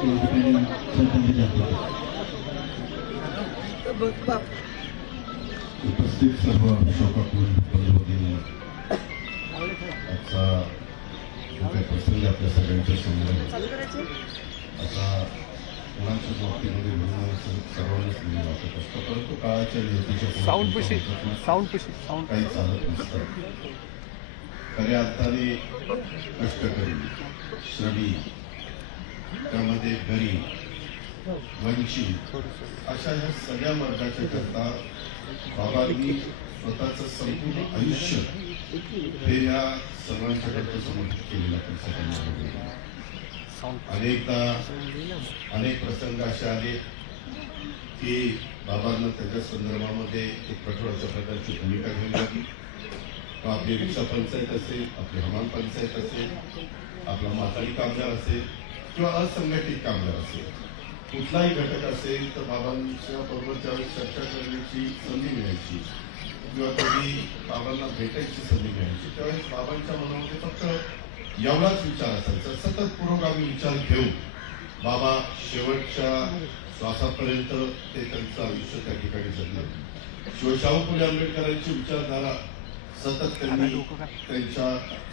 या ठिकाणी सरपंच जातो उपस्थित सर्व शोकाकुल बंधूभगिनी आजचा जो काही प्रसंग आपल्या सगळ्यांच्या समोर आहे आता मुलांच्या बाबतीमध्ये म्हणून सर्वांनाच मी वाटत असतो परंतु काळाच्या नियतीच्या साऊंड पुशी पुढे साऊंड पुशी साऊंड काही चालत नसतं. खऱ्या अर्थाने कष्टकरी श्रमी. त्यामध्ये गरीब वंचित अशा ह्या सगळ्या वर्गाच्या करता बाबांनी स्वतःचं संपूर्ण आयुष्य हे या सर्वांच्या करता समर्पित केलेलं आपण सगळ्यांना अनेकदा अनेक प्रसंग असे आले की बाबांना त्याच्या संदर्भामध्ये एक कठोर अशा प्रकारची भूमिका घ्यावी लागली आपली रिक्षा पंचायत असेल आपली हवामान पंचायत असेल आपला माताडी कामगार असेल किंवा असंघटित कामगार असेल कुठलाही घटक असेल तर बाबांच्या बरोबर त्यावेळेस चर्चा करण्याची संधी मिळायची. किंवा कधी बाबांना भेटायची संधी मिळायची. त्यावेळेस बाबांच्या मनामध्ये फक्त एवढाच विचार असायचा सतत पुरोगामी विचार घेऊन बाबा शेवटच्या श्वासापर्यंत ते त्यांचं आयुष्य त्या ठिकाणी जगलं. शिवशाहू फुले आंबेडकरांची विचारधारा सतत त्यांनी त्यांच्या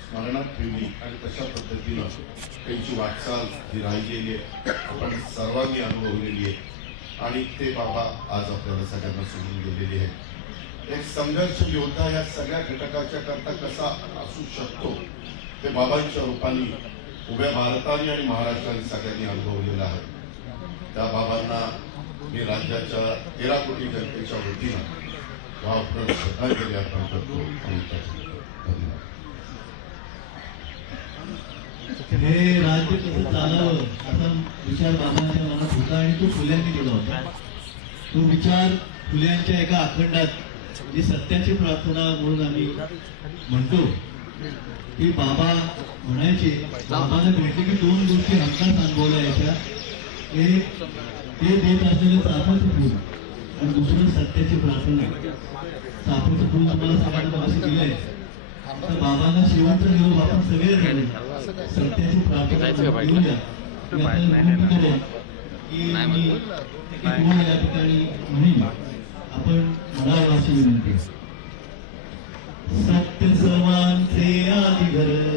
स्मरणात ठेवली आणि तशा पद्धतीनं त्यांची वाटचाल ही राहिलेली आहे आपण सर्वांनी अनुभवलेली आहे. आणि ते बाबा आज आपल्याला सगळ्यांना सोडून गेलेले आहेत. एक संघर्ष योद्धा या सगळ्या घटकाच्या करता कसा असू शकतो ते बाबांच्या रूपाने उभ्या भारताने आणि महाराष्ट्राने सगळ्यांनी अनुभवलेलं आहे. त्या बाबांना मी राज्याच्या तेरा कोटी जनतेच्या वतीनं करतो हे राज्य कसं चालावं? असा विचार बाबांच्या मनात होता आणि तो फुल्यांनी दिला होता. तो विचार फुल्यांच्या एका अखंडात जी सत्याची प्रार्थना म्हणून आम्ही म्हणतो. की बाबा म्हणायचे बाबाला भेटले की दोन गोष्टी हमखास अनुभवल्या याच्या ते देत असलेलं प्रार्थना आणि दुसरं सत्याची प्रार्थना फूल तुम्हाला सगळ्यांना कसं दिलंय. तर बाबांना शेवटचा निरोप आपण सगळे सत्याची प्रार्थना या. ठिकाणी म्हणेन. आपण म्हणावं अशी विनंती आहे. सत्य सर्वांचे आदिघर सर्व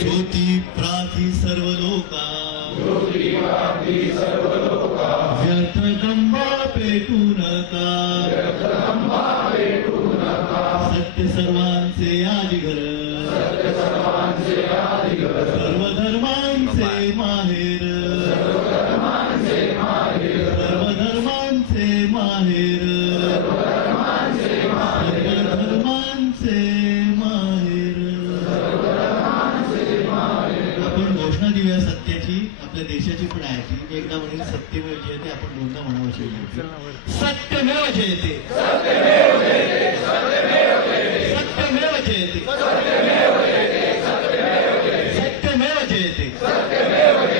ज्योती प्रार्थी सर्व लोका व्यर्थ गंबा पेटू नका सत्य सर्वांचे आदिगर सर्व धर्मांचे माहेर। सर्व धर्मांचे माहेर। घोषणा देऊया सत्याची आपल्या देशाची पण आहे ती मी एकदा म्हणेन सत्यमेव जयते आपण दोनदा म्हणावं विनंती. सत्यमेव जयते सत्य